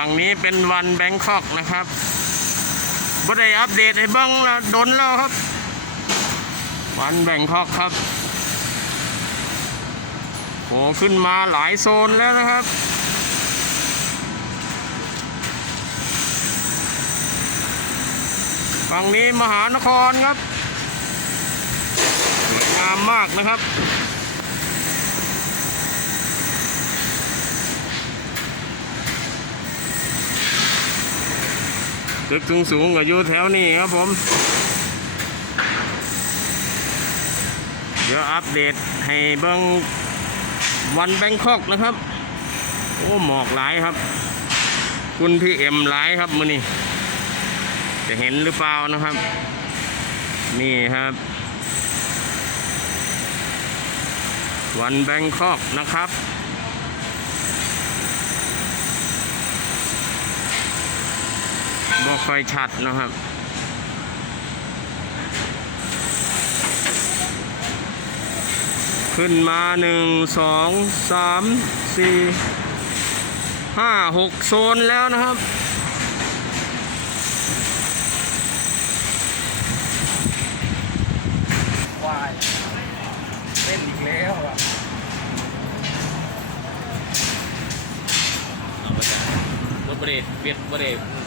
ฝั่งนี้เป็นวันแบงคอกนะครับบ่ได้อัปเดตให้บ้างละดนแล้วครับ วันแบงคอกครับโอ้ขึ้นมาหลายโซนแล้วนะครับฝั่งนี้มหานครครับสวยงามมากนะครับ ตึกสูงสูงๆก็อยู่แถวนี้ครับผม เดี๋ยวอัปเดตให้เบิ้งวันแบงคอกนะครับ โอ้หมอกหลายครับ คุณพี่เอ็มหลายครับมือนี้จะเห็นหรือเปล่านะครับ นี่ครับ วันแบงคอกนะครับ ค่อยชัดนะครับ ขึ้นมาหนึ่งสองสามสี่ห้าหกโซนแล้วนะครับวายเล่นอีกแล้วอะเอาไปจ้ะรถบริเวณเวียดบริเ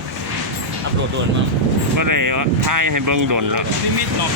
วณอัพโหลดโดนมั้งก็ได้ถ่ายให้เบิ่งดนแล้ว นิมิตหรอก